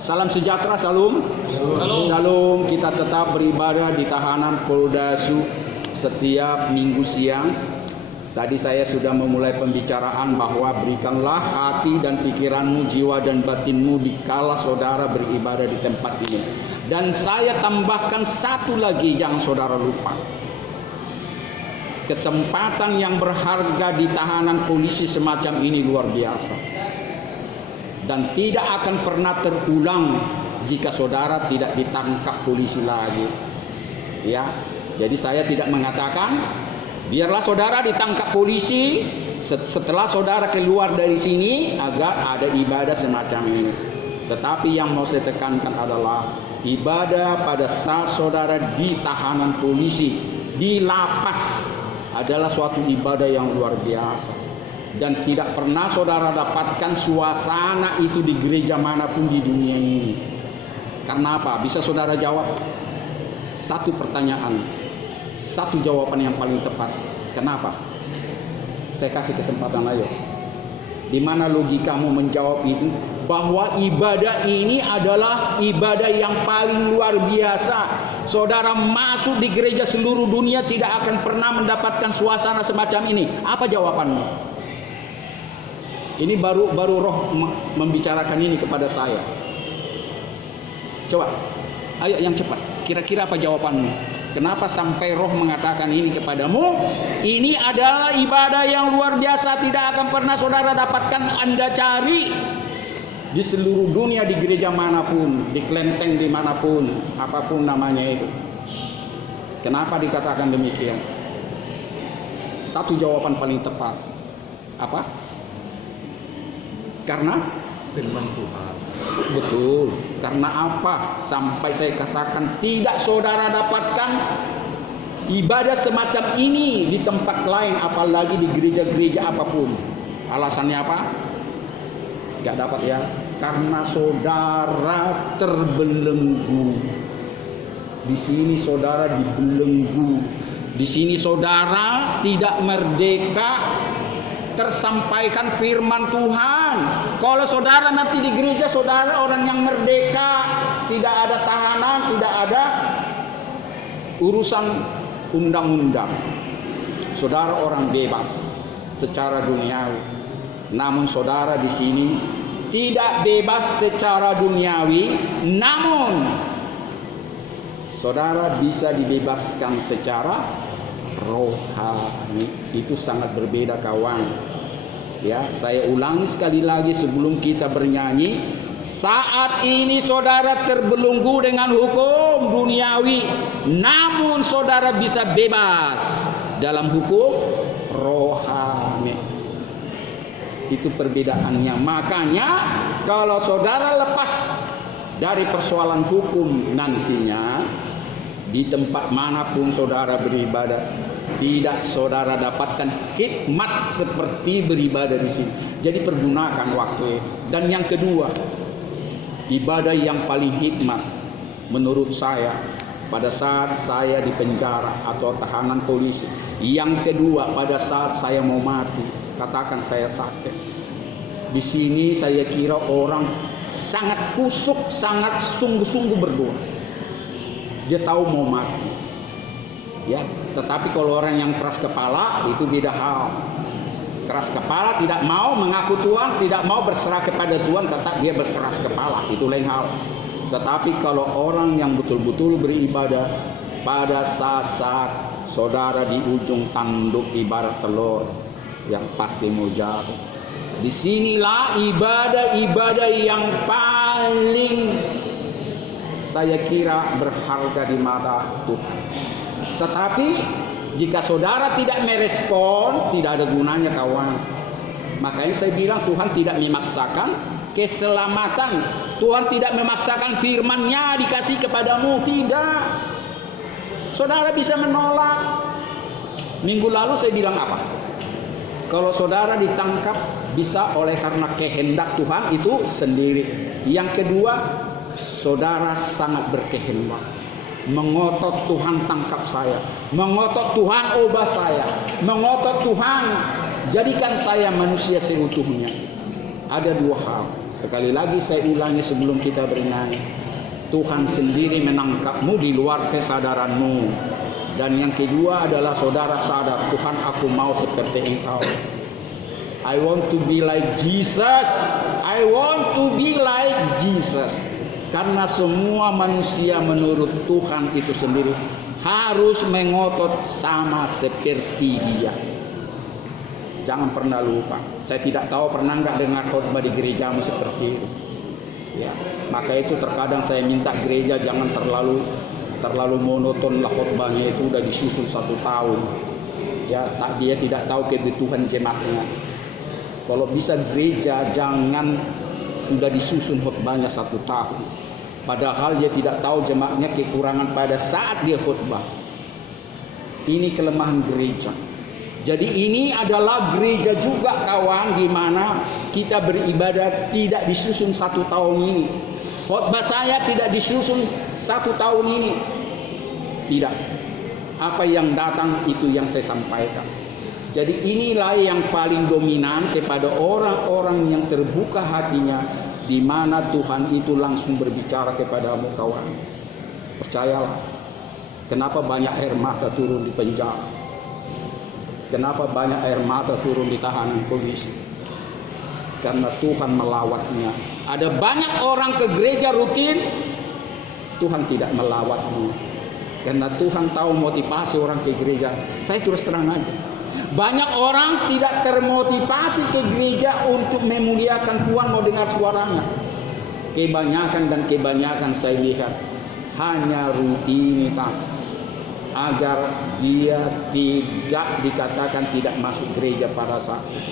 Salam sejahtera, salam. Shalom. Kita tetap beribadah di tahanan Polda Su setiap minggu siang. Tadi saya sudah memulai pembicaraan bahwa berikanlah hati dan pikiranmu, jiwa dan batinmu dikala saudara beribadah di tempat ini. Dan saya tambahkan satu lagi yang saudara lupa. Kesempatan yang berharga di tahanan polisi semacam ini luar biasa. Dan tidak akan pernah terulang jika saudara tidak ditangkap polisi lagi. Ya, jadi saya tidak mengatakan biarlah saudara ditangkap polisi setelah saudara keluar dari sini agar ada ibadah semacam ini. Tetapi yang mau saya tekankan adalah ibadah pada saat saudara di tahanan polisi, di lapas adalah suatu ibadah yang luar biasa. Dan tidak pernah saudara dapatkan suasana itu di gereja manapun di dunia ini. Karena apa? Bisa saudara jawab? Satu pertanyaan, satu jawaban yang paling tepat. Kenapa? Saya kasih kesempatan, ayo. Di mana logikamu menjawab itu? Bahwa ibadah ini adalah ibadah yang paling luar biasa. Saudara masuk di gereja seluruh dunia tidak akan pernah mendapatkan suasana semacam ini. Apa jawabanmu? Ini baru Roh membicarakan ini kepada saya. Coba, ayo yang cepat. Kira-kira apa jawabanmu? Kenapa sampai Roh mengatakan ini kepadamu? Ini adalah ibadah yang luar biasa, tidak akan pernah saudara dapatkan. Anda cari di seluruh dunia, di gereja manapun, di kelenteng dimanapun, apapun namanya itu. Kenapa dikatakan demikian? Satu jawaban paling tepat. Apa? Karena firman Tuhan. Betul. Karena apa? Sampai saya katakan tidak saudara dapatkan ibadah semacam ini di tempat lain, apalagi di gereja-gereja apapun. Alasannya apa? Gak dapat ya. Karena saudara terbelenggu. Di sini saudara dibelenggu. Di sini saudara tidak merdeka tersampaikan firman Tuhan. Kalau saudara nanti di gereja, saudara orang yang merdeka, tidak ada tahanan, tidak ada urusan undang-undang. Saudara orang bebas secara duniawi. Namun saudara di sini tidak bebas secara duniawi, namun saudara bisa dibebaskan secara rohani. Itu sangat berbeda, kawan. Ya, saya ulangi sekali lagi sebelum kita bernyanyi. Saat ini saudara terbelenggu dengan hukum duniawi, namun saudara bisa bebas dalam hukum rohani. Itu perbedaannya. Makanya kalau saudara lepas dari persoalan hukum nantinya, di tempat manapun saudara beribadah, tidak saudara dapatkan hikmat seperti beribadah di sini. Jadi pergunakan waktu itu. Dan yang kedua, ibadah yang paling hikmat menurut saya pada saat saya di penjara atau tahanan polisi. Yang kedua, pada saat saya mau mati, katakan saya sakit. Di sini saya kira orang sangat kusuk, sangat sungguh-sungguh berdoa. Dia tahu mau mati. Ya, tetapi kalau orang yang keras kepala itu beda hal. Keras kepala tidak mau mengaku Tuhan, tidak mau berserah kepada Tuhan, tetap dia berkeras kepala, itu lain hal. Tetapi kalau orang yang betul-betul beribadah pada saat-saat saudara di ujung tanduk ibarat telur yang pasti mau jatuh. Disinilah ibadah-ibadah yang paling saya kira berharga di mata Tuhan. Tetapi jika saudara tidak merespon, tidak ada gunanya, kawan. Makanya saya bilang Tuhan tidak memaksakan keselamatan. Tuhan tidak memaksakan firman-Nya dikasih kepadamu, tidak. Saudara bisa menolak. Minggu lalu saya bilang apa? Kalau saudara ditangkap bisa oleh karena kehendak Tuhan itu sendiri. Yang kedua, saudara sangat berkehendak. Mengotot Tuhan tangkap saya, mengotot Tuhan ubah saya, mengotot Tuhan jadikan saya manusia seutuhnya. Ada dua hal. Sekali lagi saya ulangi sebelum kita bernyanyi, Tuhan sendiri menangkapmu di luar kesadaranmu. Dan yang kedua adalah saudara sadar, Tuhan, aku mau seperti Engkau. I want to be like Jesus. I want to be like Jesus. Karena semua manusia menurut Tuhan itu sendiri harus mengotot sama seperti Dia. Jangan pernah lupa. Saya tidak tahu pernah nggak dengar khotbah di gerejamu seperti itu. Ya, maka itu terkadang saya minta gereja jangan terlalu monoton lah khotbahnya, itu udah disusun 1 tahun. Ya, dia tidak tahu kebutuhan jemaatnya. Kalau bisa gereja jangan sudah disusun khotbahnya 1 tahun. Padahal dia tidak tahu jemaatnya kekurangan pada saat dia khotbah. Ini kelemahan gereja. Jadi ini adalah gereja juga kawan, di mana kita beribadah tidak disusun 1 tahun ini. Khotbah saya tidak disusun 1 tahun ini. Tidak. Apa yang datang itu yang saya sampaikan. Jadi inilah yang paling dominan kepada orang-orang yang terbuka hatinya, di mana Tuhan itu langsung berbicara kepadamu kawan. Percayalah. Kenapa banyak air mata turun di penjara? Kenapa banyak air mata turun di tahanan polisi? Karena Tuhan melawatnya. Ada banyak orang ke gereja rutin, Tuhan tidak melawatnya. Karena Tuhan tahu motivasi orang ke gereja. Saya terus terang aja. Banyak orang tidak termotivasi ke gereja untuk memuliakan Tuhan, mau dengar suaranya. Kebanyakan saya lihat hanya rutinitas, agar dia tidak dikatakan tidak masuk gereja pada saat itu.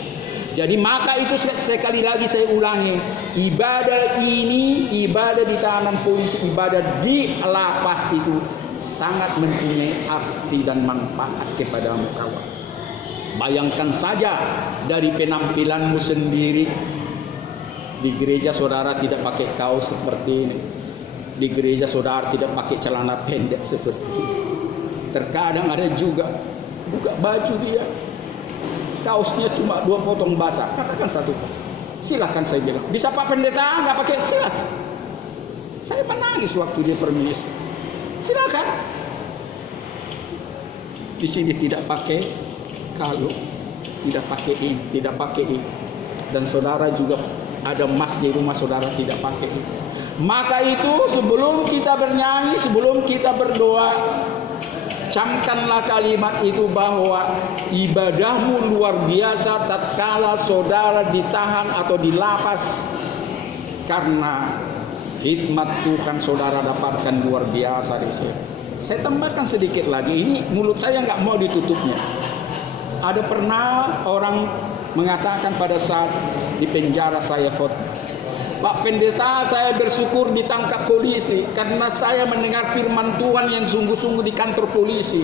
Jadi maka itu sekali lagi saya ulangi, ibadah ini, ibadah di tahanan polisi, ibadah di lapas itu sangat mempunyai arti dan manfaat kepadamu kawan. Bayangkan saja dari penampilanmu sendiri. Di gereja saudara tidak pakai kaos seperti ini. Di gereja saudara tidak pakai celana pendek seperti ini. Terkadang ada juga buka baju dia, kaosnya cuma 2 potong basah. Katakan 1. Silakan saya bilang. Bisa Pak Pendeta nggak pakai? Silakan. Saya menangis waktu dia permisi. Silakan. Di sini tidak pakai kalung, tidak pakai ini, tidak pakai ini. Dan saudara juga ada emas di rumah saudara tidak pakai ini. Maka itu sebelum kita bernyanyi, sebelum kita berdoa, camkanlah kalimat itu bahwa ibadahmu luar biasa tatkala saudara ditahan atau dilapas, karena hikmat Tuhan saudara dapatkan luar biasa di sini. Saya tambahkan sedikit lagi, ini mulut saya nggak mau ditutupnya. Ada pernah orang mengatakan pada saat di penjara saya khotbah, Pak Pendeta, saya bersyukur ditangkap polisi karena saya mendengar firman Tuhan yang sungguh-sungguh di kantor polisi.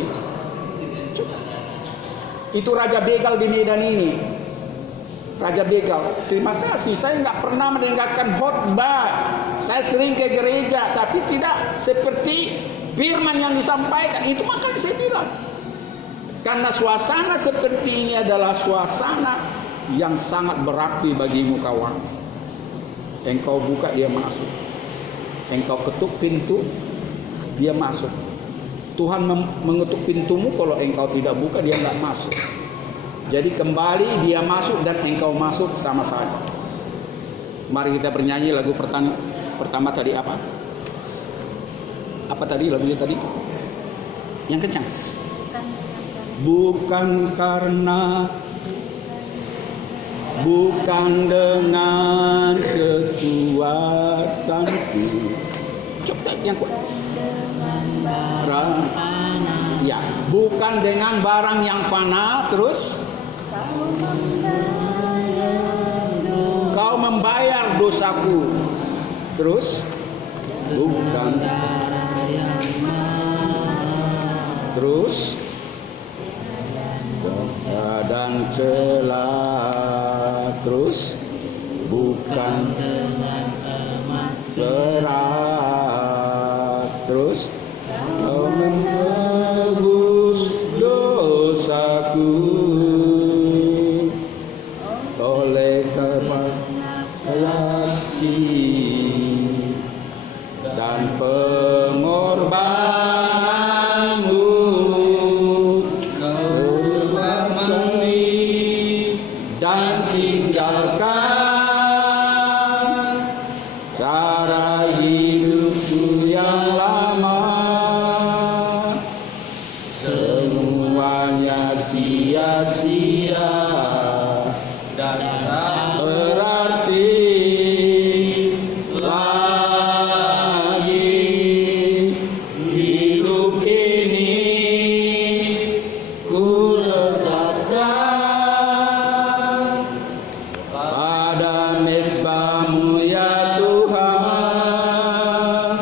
Itu Raja Begal di Medan ini. Raja Begal, terima kasih. Saya nggak pernah mendengarkan khotbah. Saya sering ke gereja, tapi tidak seperti firman yang disampaikan. Itu makanya saya bilang. Karena suasana seperti ini adalah suasana yang sangat berarti bagimu kawan. Engkau buka, dia masuk. Engkau ketuk pintu, dia masuk. Tuhan mengetuk pintumu, kalau engkau tidak buka, dia nggak masuk. Jadi kembali dia masuk dan engkau masuk sama saja. Mari kita bernyanyi lagu pertama tadi apa? Apa tadi lagunya tadi? Yang kencang. Bukan dengan kekuatanku. Coba yang kuat. Ya, bukan dengan barang yang fana. Terus kau membayar dosaku. Terus bukan. Terus dan celah. Terus bukan dengan emas perak. Terus kau menebus dosaku oleh kepada dan pengorbananmu, kau telah mati dan tinggalkan cara hidupku yang lama. Semuanya sia-sia dan tak berarti lagi. Hidup ini ku letakkan pada mezbamu ya Tuhan.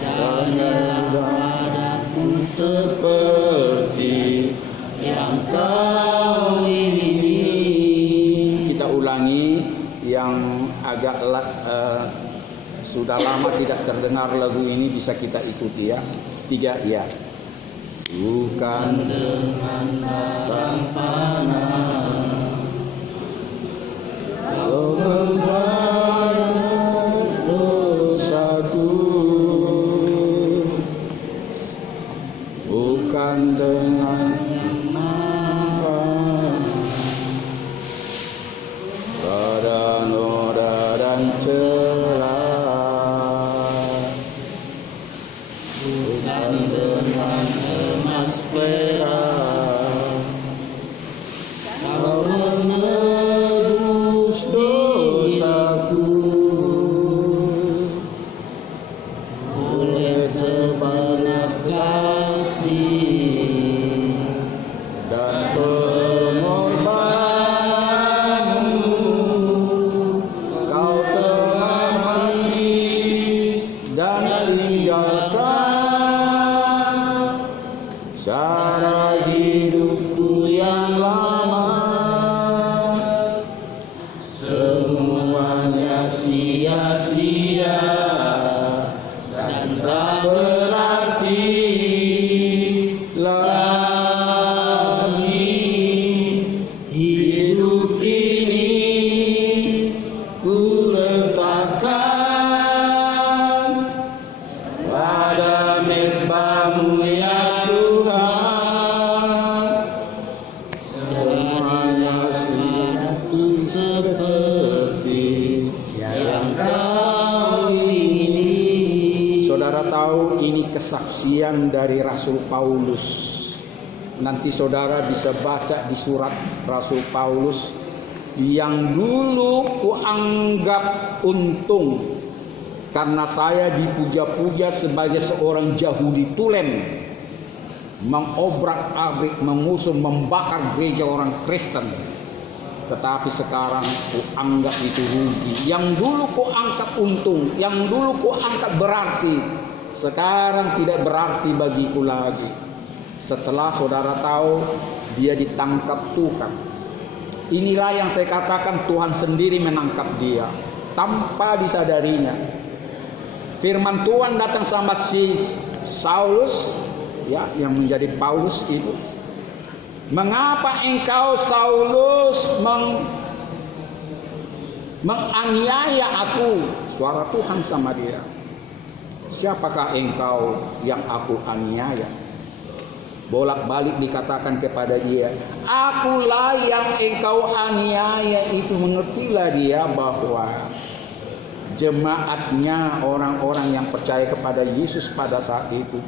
Janganlah padaku seperti yang kau ingini. Kita ulangi yang agak sudah lama tidak terdengar lagu ini, bisa kita ikuti ya. 3 ya. Bukan dengan batang panah kau membayar dosaku, bukan dengan pada noda dan celah, bukan dengan emas perak kau menebus dosaku. Oleh sebanyak kasih dan pengorbananmu, kau telah mati dan tinggalkan cara hidupku yang lama. Semuanya sia-sia dan tak berarti lagi. Hidup ini ku letakkan pada mezbamu ya Tuhan. Semuanya siapku seperti yang kau ingini. Saudara tahu ini kesaksian dari Rasul Paulus. Nanti saudara bisa baca di surat Rasul Paulus. Yang dulu kuanggap untung karena saya dipuja-puja sebagai seorang Yahudi tulen, mengobrak-abrik, mengusung, membakar gereja orang Kristen. Tetapi sekarang kuanggap itu rugi. Yang dulu kuanggap untung, yang dulu kuanggap berarti, sekarang tidak berarti bagiku lagi. Setelah saudara tahu dia ditangkap Tuhan. Inilah yang saya katakan, Tuhan sendiri menangkap dia tanpa disadarinya. Firman Tuhan datang sama si Saulus, ya, yang menjadi Paulus itu. Mengapa engkau Saulus menganiaya aku? Suara Tuhan sama dia. Siapakah engkau yang aku aniaya? Bolak-balik dikatakan kepada dia, akulah yang engkau aniaya itu. Mengertilah dia bahwa jemaatnya, orang-orang yang percaya kepada Yesus pada saat itu,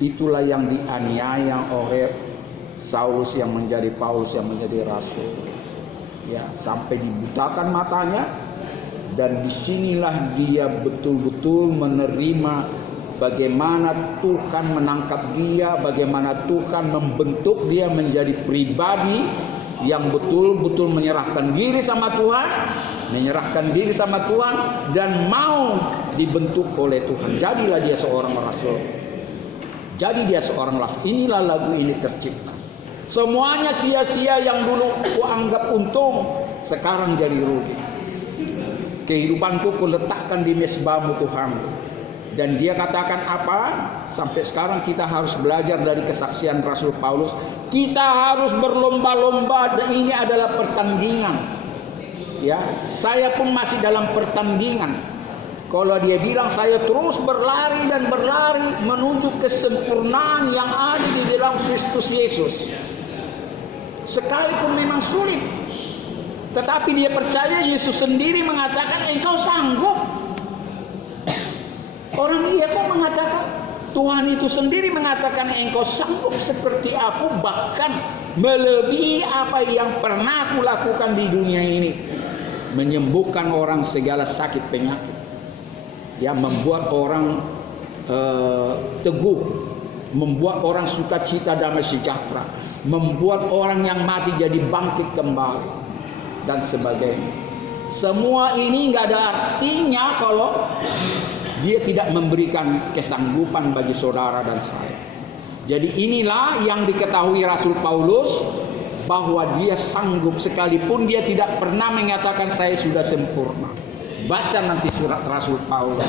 itulah yang dianiaya oleh Saulus yang menjadi Paulus yang menjadi rasul. Ya, sampai dibutakan matanya, dan disinilah dia betul-betul menerima bagaimana Tuhan menangkap dia, bagaimana Tuhan membentuk dia menjadi pribadi yang betul-betul menyerahkan diri sama Tuhan, dan mau dibentuk oleh Tuhan. Jadilah dia seorang rasul. Inilah lagu ini tercipta. Semuanya sia-sia yang dulu kuanggap untung, sekarang jadi rugi. Kehidupanku kuletakkan di mezbamu Tuhan. Dan dia katakan apa? Sampai sekarang kita harus belajar dari kesaksian Rasul Paulus. Kita harus berlomba-lomba, dan ini adalah pertandingan. Ya, saya pun masih dalam pertandingan. Kalau dia bilang saya terus berlari dan berlari menuju kesempurnaan yang ada di dalam Kristus Yesus. Sekalipun memang sulit, tetapi dia percaya Yesus sendiri mengatakan engkau sanggup. Orang dia kok mengatakan, Tuhan itu sendiri mengatakan engkau sanggup seperti aku, bahkan melebihi apa yang pernah aku lakukan di dunia ini. Menyembuhkan orang segala sakit penyakit. Ya, membuat orang teguh, membuat orang sukacita damai sejahtera, membuat orang yang mati jadi bangkit kembali, dan sebagainya. Semua ini nggak ada artinya kalau dia tidak memberikan kesanggupan bagi saudara dan saya. Jadi inilah yang diketahui Rasul Paulus, bahwa dia sanggup sekalipun dia tidak pernah mengatakan saya sudah sempurna. Baca nanti surat Rasul Paulus.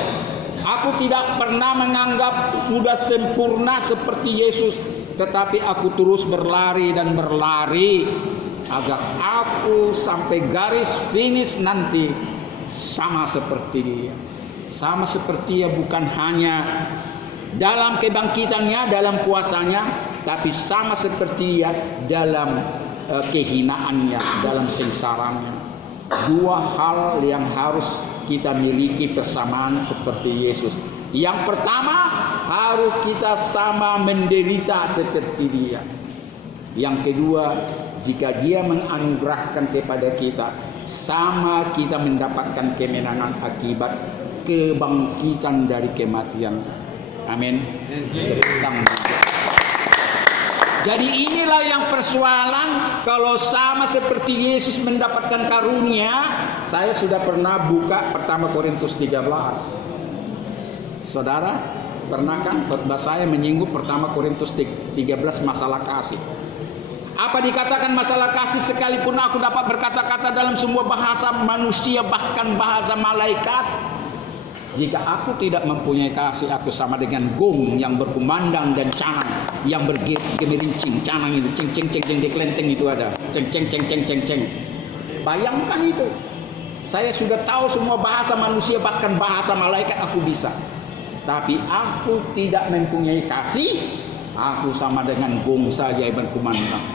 Aku tidak pernah menganggap sudah sempurna seperti Yesus, tetapi aku terus berlari dan berlari agar aku sampai garis finish nanti sama seperti dia. Sama seperti dia, bukan hanya dalam kebangkitannya, dalam kuasanya, tapi sama seperti dia dalam kehinaannya, dalam sengsaranya. Dua hal yang harus kita miliki bersamaan seperti Yesus. Yang pertama, harus kita sama menderita seperti dia. Yang kedua, jika dia menganugerahkan kepada kita, sama kita mendapatkan kemenangan akibat kebangkitan dari kematian. Amin. Jadi inilah yang persoalan. Kalau sama seperti Yesus mendapatkan karunia, saya sudah pernah buka pertama Korintus 13. Saudara, pernah kan khotbah saya menyinggung pertama Korintus 13 masalah kasih. Apa dikatakan masalah kasih? Sekalipun aku dapat berkata-kata dalam semua bahasa manusia, bahkan bahasa malaikat, jika aku tidak mempunyai kasih, aku sama dengan gong yang berkumandang dan canang yang bergemerincing. Canang itu ceng ceng ceng ceng di kelenteng itu ada ceng ceng ceng ceng ceng ceng. Bayangkan itu. Saya sudah tahu semua bahasa manusia, bahkan bahasa malaikat aku bisa. Tapi aku tidak mempunyai kasih, aku sama dengan gong saja yang berkumandang.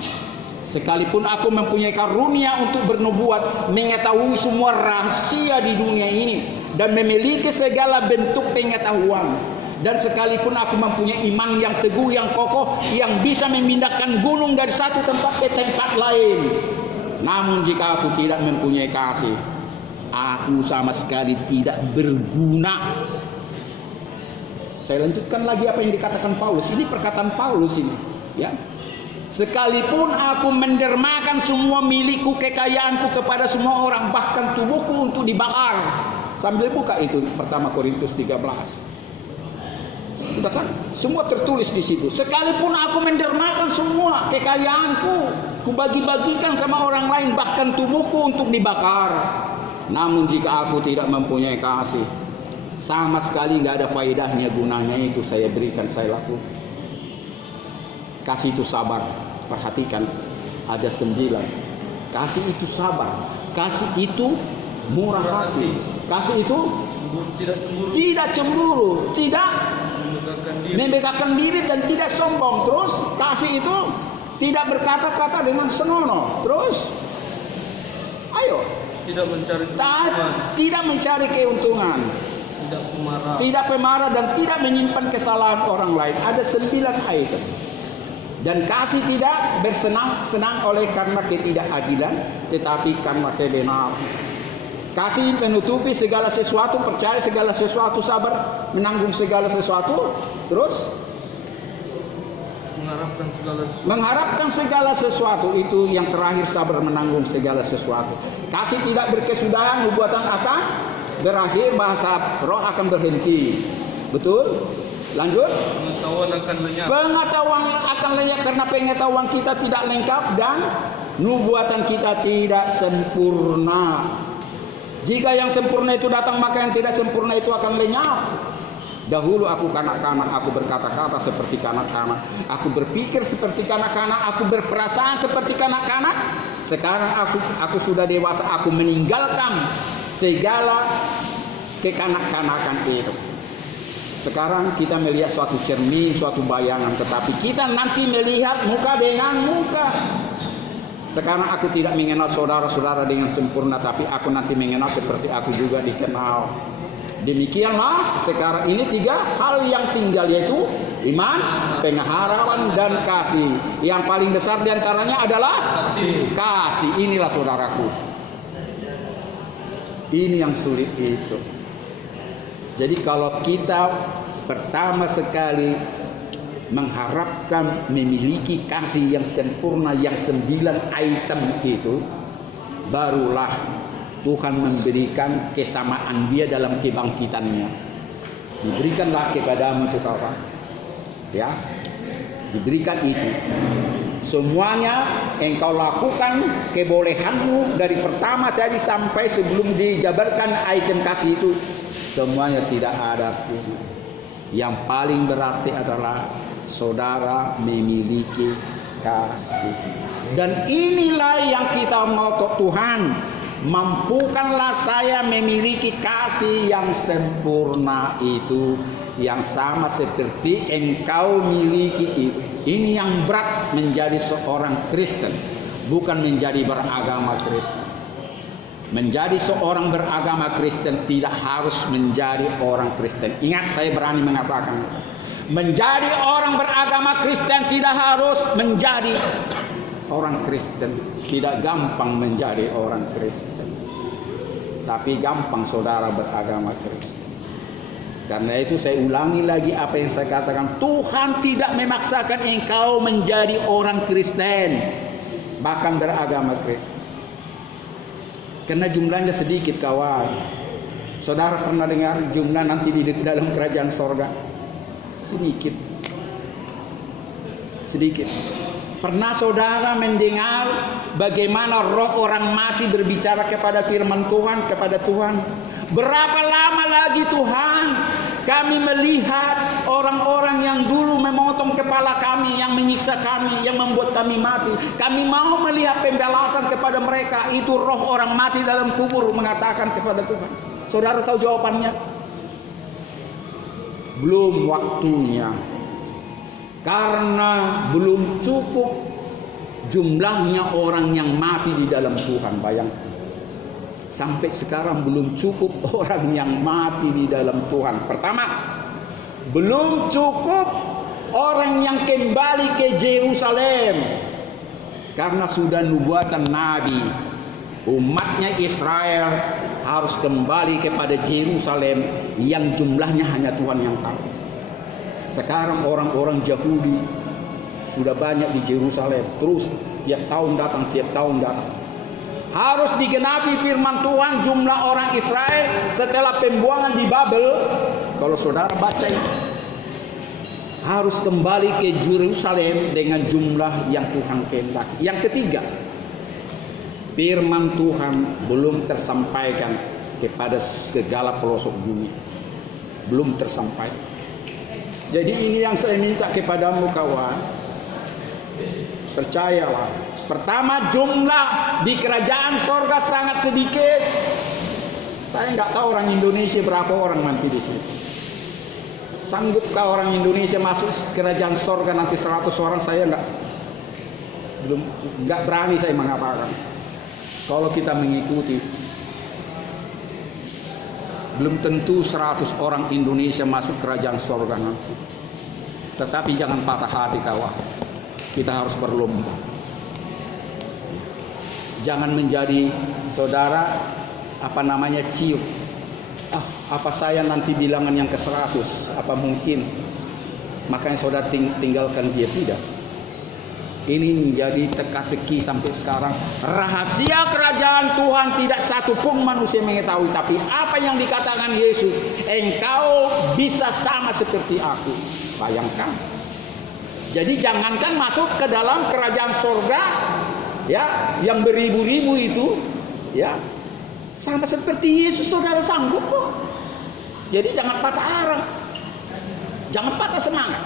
Sekalipun aku mempunyai karunia untuk bernubuat, mengetahui semua rahasia di dunia ini, dan memiliki segala bentuk pengetahuan, dan sekalipun aku mempunyai iman yang teguh, yang kokoh, yang bisa memindahkan gunung dari satu tempat ke tempat lain, namun jika aku tidak mempunyai kasih, aku sama sekali tidak berguna. Saya lanjutkan lagi apa yang dikatakan Paulus. Ini perkataan Paulus ini, ya. Sekalipun aku mendermakan semua milikku, kekayaanku kepada semua orang, bahkan tubuhku untuk dibakar. Sambil buka itu pertama Korintus 13. Sudah kan? Semua tertulis di situ. Sekalipun aku mendermakan semua kekayaanku, kubagi-bagikan sama orang lain, bahkan tubuhku untuk dibakar, namun jika aku tidak mempunyai kasih, sama sekali nggak ada faedahnya, gunanya itu saya berikan, saya lakukan. Kasih itu sabar. Perhatikan, ada 9. Kasih itu sabar. Kasih itu murah hati. Kasih itu tidak cemburu, tidak membanggakan diri dan tidak sombong. Terus kasih itu tidak berkata-kata dengan senonoh. Terus ayo, tidak mencari keuntungan, tidak pemarah dan tidak menyimpan kesalahan orang lain. Ada 9 item. Dan kasih tidak bersenang-senang oleh karena ketidakadilan, tetapi karena kebenaran. Kasih menutupi segala sesuatu, percaya segala sesuatu, sabar, menanggung segala sesuatu, terus mengharapkan segala sesuatu. Itu yang terakhir, sabar menanggung segala sesuatu. Kasih tidak berkesudahan, nubuatan akan berakhir, bahasa roh akan berhenti. Betul? Lanjut. Pengetahuan akan lenyap karena pengetahuan kita tidak lengkap dan nubuatan kita tidak sempurna. Jika yang sempurna itu datang, maka yang tidak sempurna itu akan lenyap. Dahulu aku kanak-kanak, aku berkata-kata seperti kanak-kanak, aku berpikir seperti kanak-kanak, aku berperasaan seperti kanak-kanak. Sekarang aku sudah dewasa, aku meninggalkan segala kekanak-kanakan itu. Sekarang kita melihat suatu cermin, suatu bayangan, tetapi kita nanti melihat muka dengan muka. Sekarang aku tidak mengenal saudara-saudara dengan sempurna, tapi aku nanti mengenal seperti aku juga dikenal. Demikianlah sekarang ini 3 hal yang tinggal, yaitu iman, pengharapan, dan kasih. Yang paling besar diantaranya adalah kasih. Inilah saudaraku. Ini yang sulit itu. Jadi kalau kita pertama sekali mengharapkan memiliki kasih yang sempurna, yang 9 item itu, barulah Tuhan memberikan kesamaan Dia dalam kebangkitannya. Diberikanlah kepadamu itu kawan, ya, diberikan itu. Semuanya engkau lakukan kebolehanmu dari pertama tadi sampai sebelum dijabarkan item kasih itu, semuanya tidak ada artinya. Yang paling berarti adalah saudara memiliki kasih. Dan inilah yang kita ngotot Tuhan, mampukanlah saya memiliki kasih yang sempurna itu, yang sama seperti engkau miliki itu. Ini yang berat menjadi seorang Kristen, bukan menjadi beragama Kristen. Menjadi seorang beragama Kristen tidak harus menjadi orang Kristen. Ingat, saya berani mengatakan, menjadi orang beragama Kristen tidak harus menjadi orang Kristen. Tidak gampang menjadi orang Kristen, tapi gampang saudara beragama Kristen. Karena itu saya ulangi lagi apa yang saya katakan, Tuhan tidak memaksakan engkau menjadi orang Kristen, bahkan beragama Kristen. Karena jumlahnya sedikit kawan. Saudara pernah dengar jumlah nanti di dalam kerajaan sorga? Sedikit. Sedikit. Pernah saudara mendengar bagaimana roh orang mati berbicara kepada firman Tuhan, kepada Tuhan? Berapa lama lagi Tuhan kami melihat orang-orang yang dulu memotong kepala kami, yang menyiksa kami, yang membuat kami mati. Kami mau melihat pembalasan kepada mereka. Itu roh orang mati dalam kubur mengatakan kepada Tuhan. Saudara tahu jawabannya? Belum waktunya. Karena belum cukup jumlahnya orang yang mati di dalam Tuhan. Bayangkan. Sampai sekarang belum cukup orang yang mati di dalam Tuhan. Pertama, belum cukup orang yang kembali ke Yerusalem. Karena sudah nubuatan Nabi, umatnya Israel harus kembali kepada Yerusalem yang jumlahnya hanya Tuhan yang tahu. Sekarang orang-orang Yahudi sudah banyak di Yerusalem. Terus tiap tahun datang, tiap tahun datang. Harus digenapi firman Tuhan, jumlah orang Israel setelah pembuangan di Babel. Kalau saudara baca ini, harus kembali ke Yerusalem dengan jumlah yang Tuhan kehendaki. Yang ketiga, firman Tuhan belum tersampaikan kepada segala pelosok bumi. Belum tersampaikan. Jadi ini yang saya minta kepadamu kawan. Percayalah. Pertama, jumlah di kerajaan sorga sangat sedikit. Saya nggak tahu orang Indonesia berapa orang nanti di sini. Sanggupkah orang Indonesia masuk kerajaan sorga nanti 100 orang? Saya nggak berani saya mengatakan. Kalau kita mengikuti, belum tentu 100 orang Indonesia masuk kerajaan sorga nanti. Tetapi jangan patah hati kawan. Kita harus berlomba. Jangan menjadi saudara ciut. Apa saya nanti bilangan yang ke-100? Apa mungkin? Makanya saudara tinggalkan dia. Tidak. Ini menjadi teka-teki sampai sekarang. Rahasia kerajaan Tuhan tidak satu pun manusia mengetahui. Tapi apa yang dikatakan Yesus, engkau bisa sama seperti aku. Bayangkan. Jadi jangankan masuk ke dalam kerajaan sorga, ya, yang beribu-ribu itu, ya, sama seperti Yesus saudara sanggup kok. Jadi jangan patah arang, jangan patah semangat.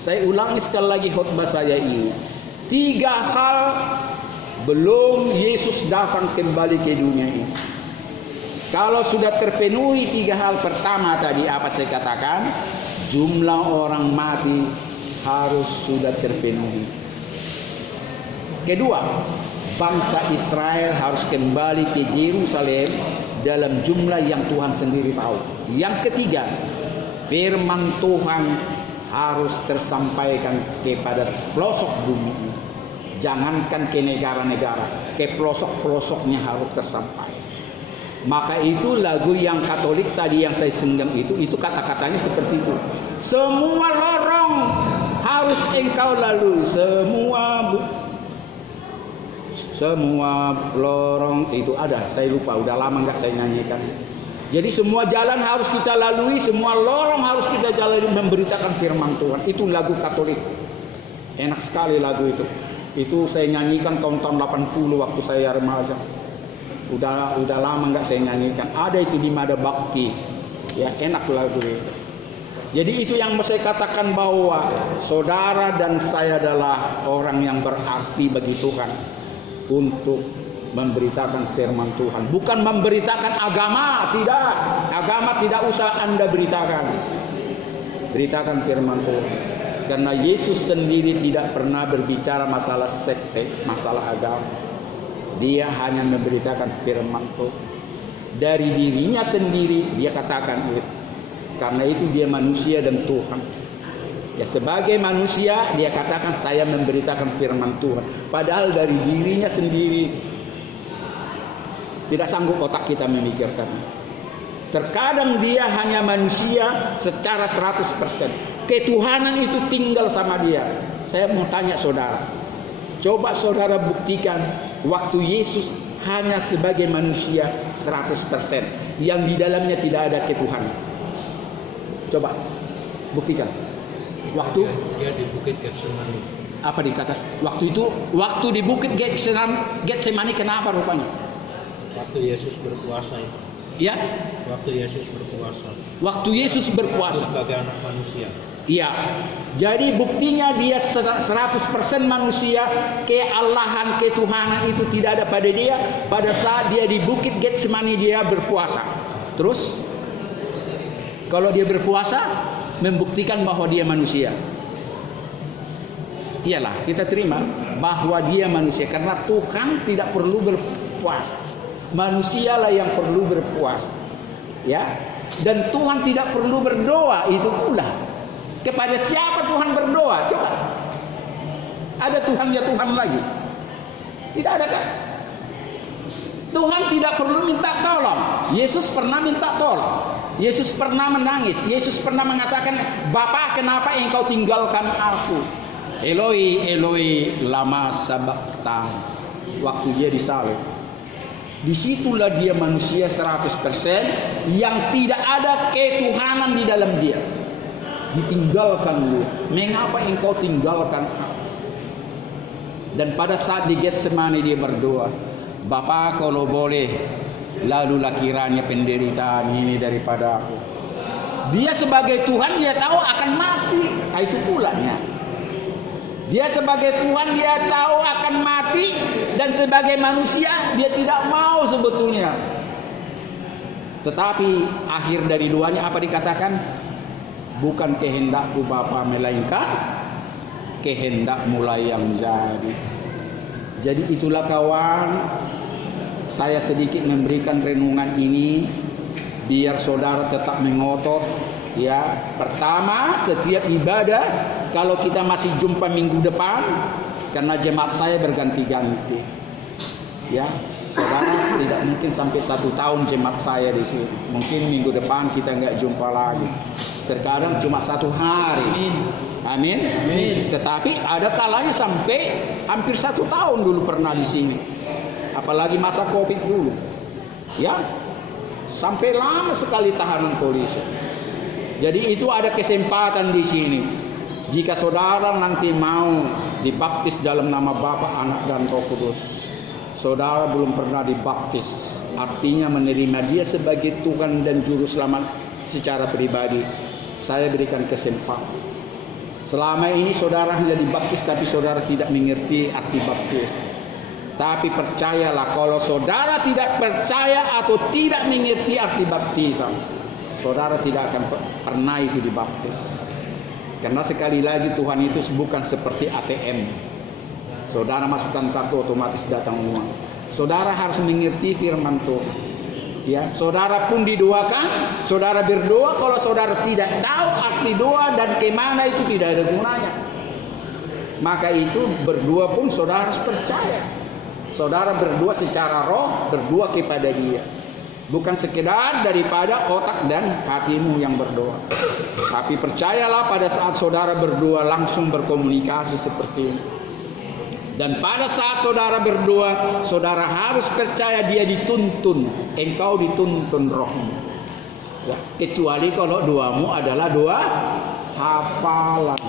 Saya ulangi sekali lagi khotbah saya ini. 3 hal belum Yesus datang kembali ke dunia ini. Kalau sudah terpenuhi 3 hal pertama tadi apa saya katakan, jumlah orang mati harus sudah terpenuhi. Kedua, bangsa Israel harus kembali ke Yerusalem dalam jumlah yang Tuhan sendiri tahu. Yang ketiga, firman Tuhan harus tersampaikan kepada pelosok bumi. Jangankan ke negara-negara, ke pelosok-pelosoknya harus tersampaikan. Maka itu lagu yang Katolik tadi yang saya singgung itu kata-katanya seperti itu. Semua lorong harus engkau lalui, semua lorong itu ada. Saya lupa, udah lama nggak saya nyanyikan. Jadi semua jalan harus kita lalui, semua lorong harus kita jalani memberitakan firman Tuhan. Itu lagu Katolik. Enak sekali lagu itu. Itu saya nyanyikan tahun-tahun 80 waktu saya remaja. Udah lama nggak saya nyanyikan. Ada itu di Mada Bakti. Ya, enak lagu itu. Jadi itu yang saya katakan bahwa saudara dan saya adalah orang yang berarti bagi Tuhan untuk memberitakan firman Tuhan. Bukan memberitakan agama, tidak. Agama tidak usah Anda beritakan. Beritakan firman Tuhan. Karena Yesus sendiri tidak pernah berbicara masalah sekte, masalah agama. Dia hanya memberitakan firman Tuhan. Dari dirinya sendiri dia katakan itu. Karena itu dia manusia dan Tuhan. Ya, sebagai manusia dia katakan saya memberitakan firman Tuhan. Padahal dari dirinya sendiri tidak sanggup otak kita memikirkan. Terkadang dia hanya manusia secara 100%. Ketuhanan itu tinggal sama dia. Saya mau tanya saudara. Coba saudara buktikan waktu Yesus hanya sebagai manusia 100%. Yang di dalamnya tidak ada ketuhanan. Coba buktikan. Waktu dia di Bukit Getsemani. Apa dikata? Waktu itu, waktu di Bukit Getsemani kenapa rupanya? Waktu Yesus berpuasa itu. Ya? Waktu Yesus berpuasa. Waktu Yesus berpuasa. Sebagai anak manusia. Iya. Jadi buktinya dia 100% manusia, keallahan, ketuhanan itu tidak ada pada dia pada saat dia di Bukit Getsemani dia berpuasa. Terus kalau dia berpuasa membuktikan bahwa dia manusia. Iyalah, kita terima bahwa dia manusia karena Tuhan tidak perlu berpuasa. Manusialah yang perlu berpuasa. Ya. Dan Tuhan tidak perlu berdoa, itu pula. Kepada siapa Tuhan berdoa? Coba. Ada Tuhan ya Tuhan lagi? Tidak ada kan? Tuhan tidak perlu minta tolong. Yesus pernah minta tolong. Yesus pernah menangis. Yesus pernah mengatakan, Bapa, kenapa engkau tinggalkan aku? Eloi, Eloi, lama sabachthani. Waktu dia disalib. Disitulah dia manusia 100% yang tidak ada ketuhanan di dalam dia. Ditinggalkan lu. Mengapa engkau tinggalkan aku? Dan pada saat di Getsemani dia berdoa, Bapa, kalau boleh, lalulah kiranya penderitaan ini daripada aku. Dia sebagai Tuhan dia tahu akan mati. Nah, itu pulanya. Dia sebagai Tuhan dia tahu akan mati, dan sebagai manusia dia tidak mau sebetulnya. Tetapi akhir dari doanya apa dikatakan? Bukan kehendakku Bapa, melainkan kehendak-Mu yang jadi. Jadi itulah kawan, saya sedikit memberikan renungan ini biar saudara tetap mengotot. Ya, pertama, setiap ibadah kalau kita masih jumpa minggu depan, karena jemaat saya berganti-ganti. Ya, saudara tidak mungkin sampai 1 tahun jemaat saya di sini. Mungkin minggu depan kita nggak jumpa lagi. Terkadang cuma 1 hari. Amin. Amin. Tetapi ada kalanya sampai hampir 1 tahun dulu pernah di sini. Apalagi masa Covid dulu. Ya, sampai lama sekali tahanan polisi. Jadi itu ada kesempatan di sini. Jika saudara nanti mau dibaptis dalam nama Bapa, Anak, dan Roh Kudus, saudara belum pernah dibaptis, artinya menerima Dia sebagai Tuhan dan Juru Selamat secara pribadi, saya berikan kesempatan. Selama ini saudara hanya dibaptis tapi saudara tidak mengerti arti baptis. Tapi percayalah, kalau saudara tidak percaya atau tidak mengerti arti baptisan, saudara tidak akan pernah itu dibaptis. Karena sekali lagi Tuhan itu bukan seperti ATM. Saudara masukkan kartu otomatis datang uang. Saudara harus mengerti firman Tuhan. Ya, saudara pun didoakan, saudara berdoa. Kalau saudara tidak tahu arti doa dan kemana, itu tidak ada gunanya. Maka itu berdoa pun saudara harus percaya. Saudara berdoa secara roh, berdoa kepada Dia. Bukan sekedar daripada otak dan hatimu yang berdoa. Tapi percayalah, pada saat saudara berdoa langsung berkomunikasi seperti ini. Dan pada saat saudara berdoa, saudara harus percaya Dia dituntun. Engkau dituntun rohmu. Ya, kecuali kalau doamu adalah doa hafalan.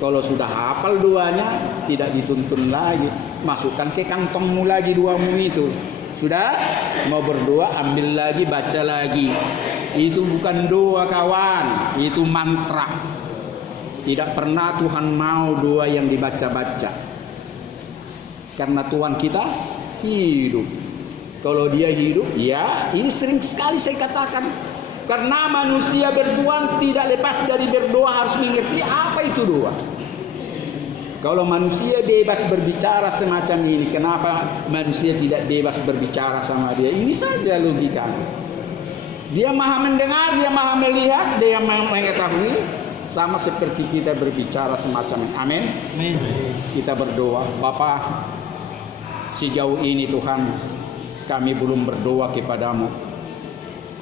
Kalau sudah hafal doanya, tidak dituntun lagi. Masukkan ke kantongmu lagi doamu itu. Sudah mau berdoa, ambil lagi, baca lagi. Itu bukan doa, kawan. Itu mantra. Tidak pernah Tuhan mau doa yang dibaca-baca. Karena Tuhan kita hidup. Kalau Dia hidup, ya ini sering sekali saya katakan. Karena manusia berdoa tidak lepas dari berdoa, harus mengerti apa itu doa. Kalau manusia bebas berbicara semacam ini, kenapa manusia tidak bebas berbicara sama Dia? Ini saja logika. Dia maha mendengar, Dia maha melihat, Dia maha mengetahui. Sama seperti kita berbicara semacam ini. Amin. Amin. Kita berdoa. Bapa, sejauh ini Tuhan, kami belum berdoa kepadamu.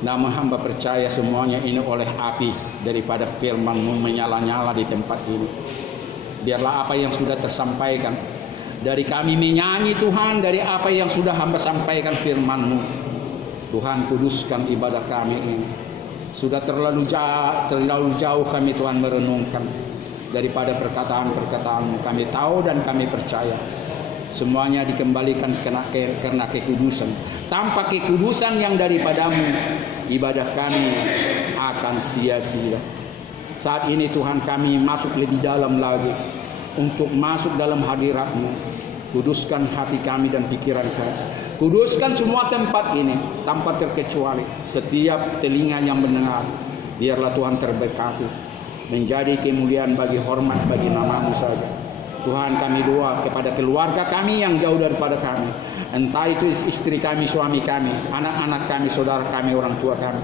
Namun hamba percaya semuanya ini oleh api daripada firman-Mu menyala-nyala di tempat ini. Biarlah apa yang sudah tersampaikan dari kami menyanyi Tuhan, dari apa yang sudah hamba sampaikan firman-Mu, Tuhan kuduskan ibadah kami ini. Sudah terlalu jauh kami Tuhan merenungkan daripada perkataan-perkataan-Mu. Kami tahu dan kami percaya semuanya dikembalikan karena kekudusan. Tanpa kekudusan yang daripadamu, ibadah kami akan sia-sia. Saat ini Tuhan kami masuk lebih dalam lagi untuk masuk dalam hadirat-Mu. Kuduskan hati kami dan pikiran kami. Kuduskan semua tempat ini tanpa terkecuali. Setiap telinga yang mendengar, biarlah Tuhan terberkati. Menjadi kemuliaan bagi hormat bagi nama-Mu saja. Tuhan, kami doa kepada keluarga kami yang jauh daripada kami. Entah itu istri kami, suami kami, anak-anak kami, saudara kami, orang tua kami.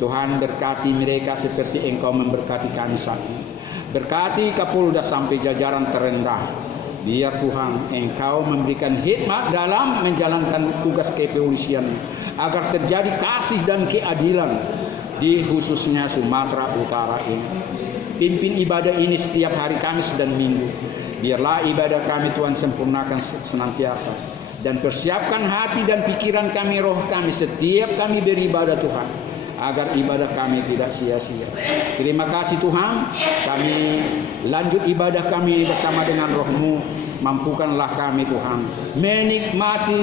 Tuhan berkati mereka seperti Engkau memberkati kami saat ini. Berkati Kapolda sampai jajaran terendah. Biar Tuhan Engkau memberikan hikmat dalam menjalankan tugas kepolisian, agar terjadi kasih dan keadilan di khususnya Sumatera Utara ini. Pimpin ibadah ini setiap hari Kamis dan Minggu. Biarlah ibadah kami Tuhan sempurnakan senantiasa. Dan persiapkan hati dan pikiran kami, roh kami setiap kami beribadah Tuhan, agar ibadah kami tidak sia-sia. Terima kasih Tuhan. Kami lanjut ibadah kami bersama dengan roh-Mu. Mampukanlah kami Tuhan menikmati